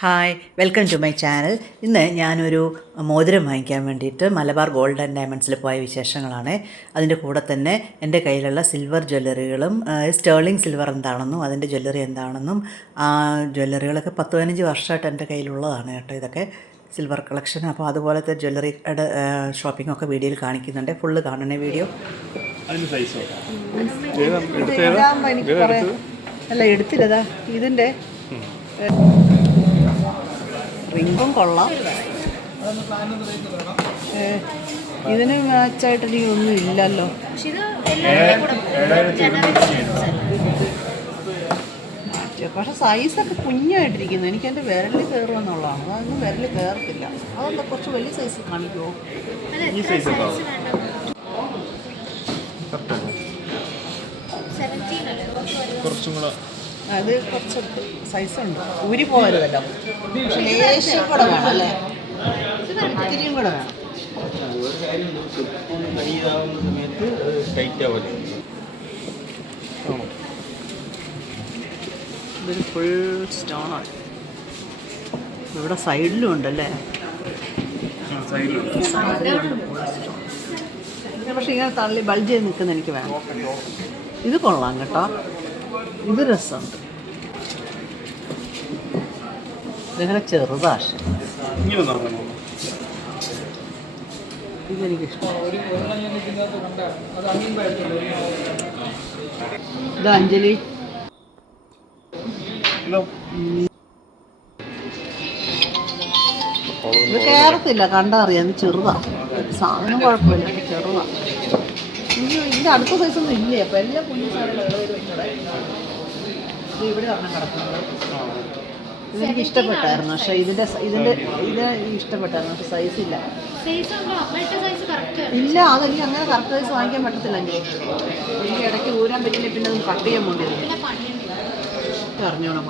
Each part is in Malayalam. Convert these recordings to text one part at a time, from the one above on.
Hi welcome to my channel. ഇന്ന് ഞാനൊരു മോതിരം വാങ്ങിക്കാൻ വേണ്ടിയിട്ട് മലബാർ ഗോൾഡ് ആൻഡ് ഡയമണ്ട്സിൽ പോയ വിശേഷങ്ങളാണ്. അതിൻ്റെ കൂടെ തന്നെ എൻ്റെ കയ്യിലുള്ള സിൽവർ ജ്വല്ലറികളും സ്റ്റേർലിംഗ് സിൽവർ എന്താണെന്നും അതിൻ്റെ ജ്വല്ലറി എന്താണെന്നും ആ ജ്വല്ലറികളൊക്കെ 10-15 വർഷമായിട്ട് എൻ്റെ കയ്യിലുള്ളതാണ് കേട്ടോ. ഇതൊക്കെ സിൽവർ കളക്ഷൻ. അപ്പോൾ അതുപോലത്തെ ജ്വല്ലറിയുടെ ഷോപ്പിങ്ങൊക്കെ വീഡിയോയിൽ കാണിക്കുന്നുണ്ട്. ഫുള്ള് കാണണേ വീഡിയോ. അല്ല എടുത്തില്ലതാ ഇതിൻ്റെ റിങ്ങും കൊള്ളാം. ഇതിന് മാച്ചായിട്ട് ഇനി ഒന്നും ഇല്ലല്ലോ. പക്ഷെ സൈസൊക്കെ കുഞ്ഞായിട്ടിരിക്കുന്നു. എനിക്ക് എൻ്റെ വിരലിൽ കയറുമെന്നുള്ളതാണ്. അതൊന്നും വിരലിൽ കയറത്തില്ല. അതെന്താ കുറച്ച് വലിയ സൈസ് കാണിക്കുമോ? അത് കുറച്ച് സൈസുണ്ട്. ഊരി പോകരുതല്ലോ. പക്ഷെ ലേശം കൂടെ വേണം അല്ലേ? ഇത്തിരിയും കൂടെ വേണം. ഇതൊരു ഫുൾ സ്റ്റോണാണ്. ഇവിടെ സൈഡിലും ഉണ്ടല്ലേ. പക്ഷെ ഇങ്ങനെ തള്ളി ബൾജ് ചെയ്ത് നിൽക്കുന്ന എനിക്ക് വേണം. ഇത് കൊള്ളാം കേട്ടോ. ഇത് രസമുണ്ട്. ഇതിങ്ങനെ ചെറുതാശ. ഇതെനിക്കിഷ്ടം. ഇത് അഞ്ജലി. ഇത് കയറത്തില്ല, കണ്ടറിയാം. ചെറുതാ സാധനം, കുഴപ്പമില്ല. ചെറുതാ. ഇതിൻ്റെ അടുത്ത സൈസൊന്നും ഇല്ലേ? അപ്പം എല്ലാം കുഞ്ഞു സാധനങ്ങൾ. ഇത് ഇവിടെ ഒരെണ്ണം കിടക്കുന്നത്. ഇതെനിക്ക് ഇഷ്ടപ്പെട്ടായിരുന്നു. പക്ഷേ ഇത് ഇഷ്ടപ്പെട്ടായിരുന്നു. പക്ഷെ സൈസ് ഇല്ല. ഇല്ല, അതെനിക്ക് അങ്ങനെ കറക്റ്റ് സൈസ് വാങ്ങിക്കാൻ പറ്റത്തില്ല. എനിക്ക് ഇടയ്ക്ക് ഊരാൻ പറ്റില്ല. പിന്നെ അത് കട്ട് ചെയ്യാൻ വേണ്ടി അറിഞ്ഞോണം.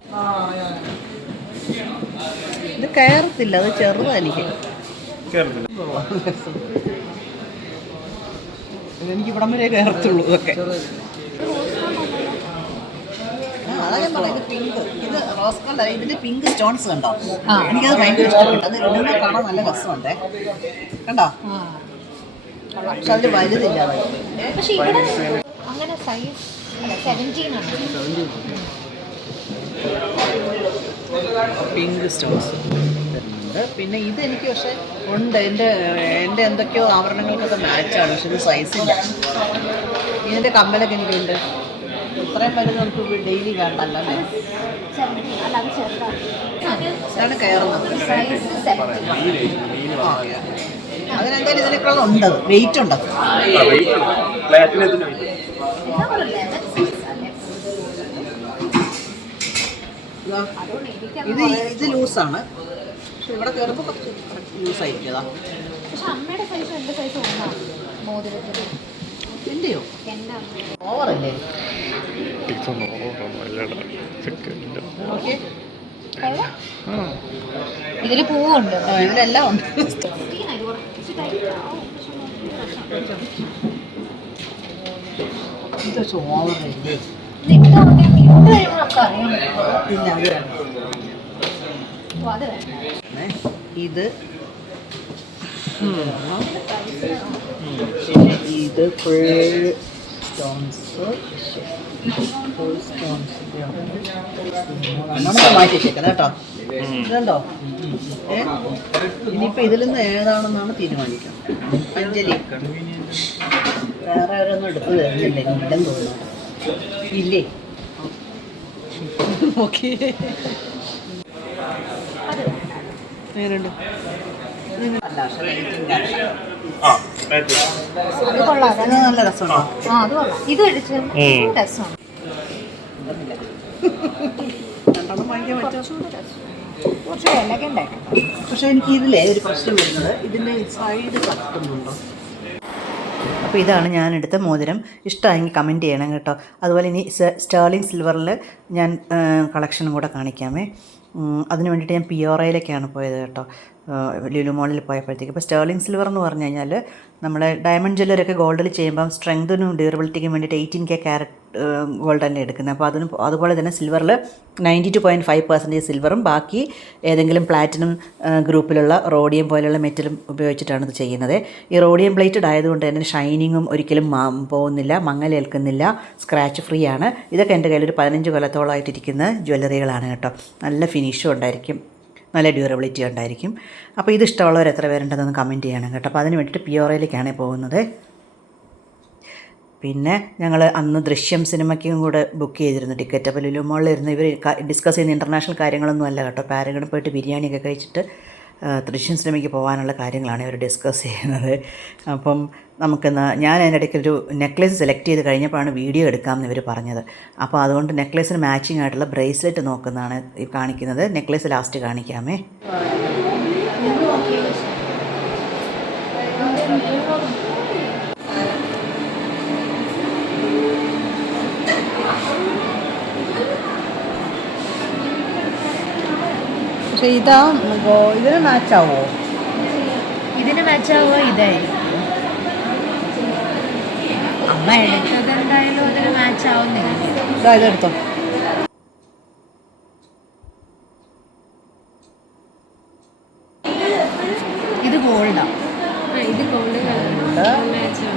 ഇത് കയറത്തില്ല. അത് ചെറുതാ. എനിക്ക് എനിക്ക് ഇവിടം വരെ കയറത്തുള്ളൂ. ഇതൊക്കെ അതാ ഞാൻ പറയുന്നത്. പിങ്ക്, ഇത് റോസ് കളർ. ഇതിന്റെ പിങ്ക് സ്റ്റോൺസ് കണ്ടോ? എനിക്കത് ഭയങ്കര ഇഷ്ടപ്പെട്ടു. അത് ഇടുന്ന കാണാൻ നല്ല രസമുണ്ട്. കണ്ടോ? പക്ഷെ അതിൽ വലുതില്ല. പിങ്ക് സ്റ്റോൺസ് ഉണ്ട്. പിന്നെ ഇതെനിക്ക് പക്ഷെ ഉണ്ട്. എൻ്റെ എന്തൊക്കെയോ ആഭരണങ്ങൾക്കൊക്കെ മാച്ചാണ്. പക്ഷെ ഇത് സൈസില്ല. ഇതിൻ്റെ കമ്മലൊക്കെ എനിക്കുണ്ട്. ഇത്രയും വലുത് നമുക്ക് ഡെയിലി വേണ്ടല്ലോ അല്ലേ? ഇതാണ് കയറുന്നത്. അതിനെന്തായാലും ഇതിനേക്കാളും ഉണ്ട്. വെയിറ്റ് ഉണ്ട്. ഇത് ലൂസാണ്. പക്ഷെ ഇവിടെ കയറുമ്പോൾ കുറച്ച് ലൂസായിരിക്കും. എന്റെയോ ഓവറല്ലേ? ഇതില് പൂവുണ്ട്. ഇതിലെല്ലാം ഉണ്ട്. ഇത് ഓവറല്ലേ? ഇത് ഇത് ഫുൾ സ്റ്റോൺസ്. മാറ്റി വെച്ചേക്കുന്നത് കേട്ടോ. ഇതുണ്ടോ? ഇനിയിപ്പോൾ ഇതിൽ നിന്ന് ഏതാണെന്നാണ് തീരുമാനിക്കുന്നത്. അഞ്ജലി വേറെ ഓരോന്നും എടുത്ത് തരുന്നില്ലേ? ഇല്ലെന്ന് തോന്നുന്നു. ഇല്ലേ? ഓക്കെ. എങ്ങനെയുണ്ട്? നല്ല രസമുണ്ടോ? ഇത് രസമാണ്. പക്ഷെ എനിക്ക് ഇതിലേ ഒരു പ്രശ്നം വരുന്നത് ഇതിൻ്റെ സൈഡ് കത്തുന്നുണ്ടോ. അപ്പോൾ ഇതാണ് ഞാനെടുത്ത മോതിരം. ഇഷ്ടമായെങ്കിൽ കമൻറ്റ് ചെയ്യണം കേട്ടോ. അതുപോലെ ഇനി സ്റ്റേർലിംഗ് സിൽവറിൽ ഞാൻ കളക്ഷനും കൂടെ കാണിക്കാമേ. അതിന് വേണ്ടിയിട്ട് ഞാൻ പിയോറയിലേക്കാണ് പോയത് കേട്ടോ. ലുലു മോളിൽ പോയപ്പോഴത്തേക്ക്. ഇപ്പോൾ സ്റ്റേർലിംഗ് സിൽവർ എന്ന് പറഞ്ഞു കഴിഞ്ഞാൽ നമ്മുടെ ഡയമണ്ട് ജ്വല്ലറിയൊക്കെ ഗോൾഡിൽ ചെയ്യുമ്പം സ്ട്രെങ്തിനും ഡ്യൂറബിലിറ്റിക്കും വേണ്ടിയിട്ട് 18K ക്യാരറ്റ് ഗോൾഡ് തന്നെ എടുക്കുന്നത്. അപ്പോൾ അതുപോലെ തന്നെ സിൽവറിൽ 92.5% സിൽവറും ബാക്കി ഏതെങ്കിലും പ്ലാറ്റിനം ഗ്രൂപ്പിലുള്ള റോഡിയം പോലെയുള്ള മെറ്റലും ഉപയോഗിച്ചിട്ടാണ് ഇത് ചെയ്യുന്നത്. ഈ റോഡിയം പ്ലേറ്റഡ് ആയതുകൊണ്ട് തന്നെ ഷൈനിങ്ങും ഒരിക്കലും പോകുന്നില്ല, മങ്ങലേൽക്കുന്നില്ല, സ്ക്രാച്ച് ഫ്രീ ആണ്. ഇതൊക്കെ എൻ്റെ കയ്യിൽ ഒരു 15 കൊല്ലത്തോളമായിട്ടിരിക്കുന്ന ജ്വല്ലറികളാണ് കേട്ടോ. നല്ല ഫിനിഷും ഉണ്ടായിരിക്കും, നല്ല ഡ്യൂറബിലിറ്റി ഉണ്ടായിരിക്കും. അപ്പോൾ ഇത് ഇഷ്ടമുള്ളവർ എത്ര പേരുണ്ടെന്നൊന്ന് കമൻറ്റ് ചെയ്യണം കേട്ടോ. അപ്പോൾ അതിന് വേണ്ടിയിട്ട് പിയോറയിലേക്കാണ് പോകുന്നത്. പിന്നെ ഞങ്ങൾ അന്ന് ദൃശ്യം സിനിമയ്ക്കും കൂടെ ബുക്ക് ചെയ്തിരുന്നു ടിക്കറ്റ്. അപ്പോൾ ലുലു മോളിലിരുന്ന് ഇവർ ഡിസ്കസ് ചെയ്യുന്ന ഇൻ്റർനാഷണൽ കാര്യങ്ങളൊന്നും അല്ല കേട്ടോ. പാരഗണിൽ പോയിട്ട് ബിരിയാണിയൊക്കെ കഴിച്ചിട്ട് ദൃശ്യം സിനിമയ്ക്ക് പോകാനുള്ള കാര്യങ്ങളാണ് ഇവർ ഡിസ്കസ് ചെയ്യുന്നത്. അപ്പം നമുക്കെന്ന് ഞാൻ അതിൻ്റെ ഇടയ്ക്ക് ഒരു നെക്ലേസ് സെലക്ട് ചെയ്ത് കഴിഞ്ഞപ്പോഴാണ് വീഡിയോ എടുക്കാമെന്ന് ഇവർ പറഞ്ഞത്. അപ്പോൾ അതുകൊണ്ട് നെക്ലേസിന് മാച്ചിങ് ആയിട്ടുള്ള ബ്രേസ്ലെറ്റ് നോക്കുന്നതാണ് ഈ കാണിക്കുന്നത്. നെക്ലേസ് ലാസ്റ്റ് കാണിക്കാമേ. പക്ഷേ ഇതിന് മാച്ചാവോ? ഇതിന് മാച്ചാവുക ഇതായിരിക്കും. അമ്മ എടുത്തത് എന്തായാലും അതിന് മാച്ചാവുന്നില്ല. ഇതെടുത്തോ. ഇത് ഗോൾഡാ. ഇത് ഗോൾഡ്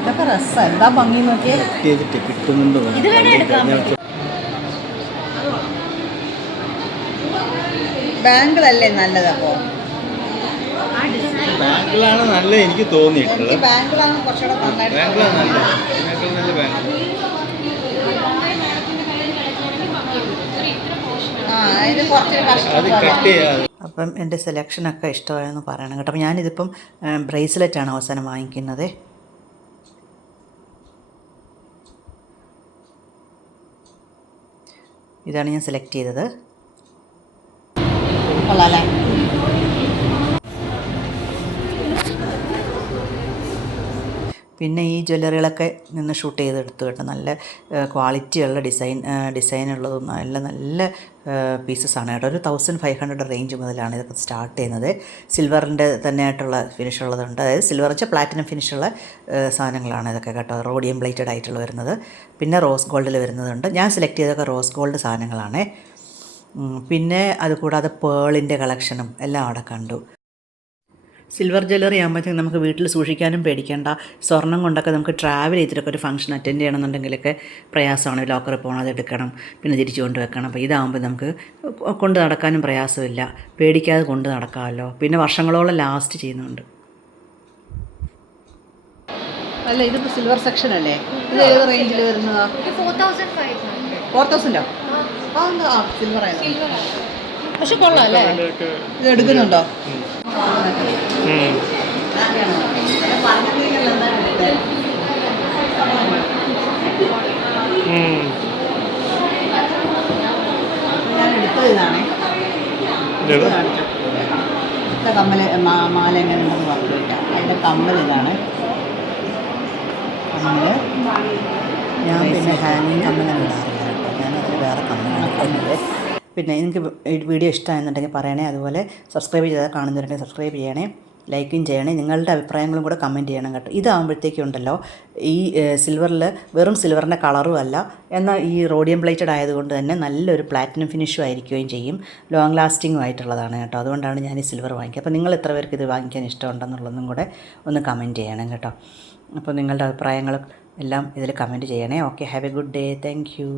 ഇതൊക്കെ രസം. എന്താ ഭംഗി നോക്കിയേ. ഇത് വേണേ എടുക്കാം. ബാങ്കിളല്ലേ നല്ലത്? അപ്പോൾ ബാങ്കിളാണ് നല്ലത് എനിക്ക് തോന്നിയിട്ടുള്ളത്. ബാങ്കിളാണ് കുറച്ചുകൂടെ നന്നായിട്ട്. ബാങ്കിളാണ് നല്ലത്. ഇതിനേക്കാൾ നല്ല ബാങ്ക്. അത് കട്ട് ചെയ്യാതെ. അപ്പം എൻ്റെ സെലക്ഷനൊക്കെ ഇഷ്ടമായെന്ന് പറയണം കേട്ടോ. അപ്പം ഞാനിതിപ്പം ബ്രേസ്ലെറ്റാണ് അവസാനം വാങ്ങിക്കുന്നത്. ഇതാണ് ഞാൻ സെലക്ട് ചെയ്തത്. കൊള്ളാല്ലേ? പിന്നെ ഈ ജ്വല്ലറികളൊക്കെ നിന്ന് ഷൂട്ട് ചെയ്തെടുത്തു കേട്ടോ. നല്ല ക്വാളിറ്റിയുള്ള ഡിസൈനുള്ളതും നല്ല പീസസാണ് കേട്ടോ. ഒരു 1500 റേഞ്ച് മുതലാണ് ഇതൊക്കെ സ്റ്റാർട്ട് ചെയ്യുന്നത്. സിൽവറിൻ്റെ തന്നെ ആയിട്ടുള്ള ഫിനിഷ് ഉള്ളതുണ്ട്. അതായത് സിൽവർ വെച്ചാൽ പ്ലാറ്റിനം ഫിനിഷുള്ള സാധനങ്ങളാണ് ഇതൊക്കെ കേട്ടോ. റോഡിയം പ്ലേറ്റഡ് ആയിട്ടുള്ള വരുന്നത്. പിന്നെ റോസ് ഗോൾഡിൽ വരുന്നതുണ്ട്. ഞാൻ സെലക്ട് ചെയ്തൊക്കെ റോസ് ഗോൾഡ് സാധനങ്ങളാണ്. പിന്നെ അതുകൂടാതെ പേളിൻ്റെ കളക്ഷനും എല്ലാം അവിടെ കണ്ടു. സിൽവർ ജ്വല്ലറി ആകുമ്പോഴത്തേക്കും നമുക്ക് വീട്ടിൽ സൂക്ഷിക്കാനും പേടിക്കേണ്ട. സ്വർണ്ണം കൊണ്ടൊക്കെ നമുക്ക് ട്രാവൽ ചെയ്തിട്ടൊക്കെ ഒരു ഫംഗ്ഷൻ അറ്റൻഡ് ചെയ്യണമെന്നുണ്ടെങ്കിലൊക്കെ പ്രയാസമാണ്. ലോക്കറിൽ പോകണം, അത് എടുക്കണം, പിന്നെ തിരിച്ചു കൊണ്ട് വെക്കണം. അപ്പോൾ ഇതാകുമ്പോൾ നമുക്ക് കൊണ്ട് നടക്കാനും പ്രയാസമില്ല, പേടിക്കാതെ കൊണ്ട് നടക്കാമല്ലോ. പിന്നെ വർഷങ്ങളോളം ലാസ്റ്റ് ചെയ്യുന്നുണ്ട്. അല്ല, ഇതിപ്പോൾ സിൽവർ സെക്ഷൻ അല്ലേ? ഇത് ഏത് റേഞ്ചിൽ വരുന്നതാ? 4000 സിൽവർ ആയിരുന്നു. പക്ഷെ കൊള്ളാം അല്ലേ? ഇത് എടുക്കുന്നുണ്ടോ? ഞാൻ എടുത്തത് ഇതാണേ. കമ്മല് മാല എങ്ങനെ ഉണ്ടെന്ന് പറഞ്ഞില്ല. അതിൻ്റെ കമ്മൽ ഇതാണ്. കമ്മല് ഞാൻ പിന്നെ ഹാങ്ങിങ് കമ്മലാണ് ഇടാറില്ല കേട്ടോ. ഞാനതിന് വേറെ കമ്മലാണ് ഇടുന്നത്. പിന്നെ എനിക്ക് വീഡിയോ ഇഷ്ടമായെന്നുണ്ടെങ്കിൽ പറയണേ. അതുപോലെ സബ്സ്ക്രൈബ് ചെയ്താൽ കാണുന്നവരുണ്ടെങ്കിൽ സബ്സ്ക്രൈബ് ചെയ്യണേ, ലൈക്കും ചെയ്യണേ. നിങ്ങളുടെ അഭിപ്രായങ്ങളും കൂടെ കമൻറ്റ് ചെയ്യണം കേട്ടോ. ഇതാകുമ്പോഴത്തേക്കും ഉണ്ടല്ലോ, ഈ സിൽവറിൽ വെറും സിൽവറിൻ്റെ കളറും അല്ല, എന്നാൽ ഈ റോഡിയം പ്ലേറ്റഡ് ആയതുകൊണ്ട് തന്നെ നല്ലൊരു പ്ലാറ്റിനം ഫിനിഷും ആയിരിക്കുകയും ചെയ്യും. ലോങ് ലാസ്റ്റിങ്ങും ആയിട്ടുള്ളതാണ് കേട്ടോ. അതുകൊണ്ടാണ് ഞാൻ ഈ സിൽവർ വാങ്ങിക്കുക. അപ്പോൾ നിങ്ങൾ എത്ര പേർക്ക് ഇത് വാങ്ങിക്കാൻ ഇഷ്ടമുണ്ടെന്നുള്ളതും കൂടെ ഒന്ന് കമൻറ്റ് ചെയ്യണം കേട്ടോ. അപ്പോൾ നിങ്ങളുടെ അഭിപ്രായങ്ങൾ എല്ലാം ഇതിൽ കമൻറ്റ് ചെയ്യണേ. Okay, have A good day. Thank you.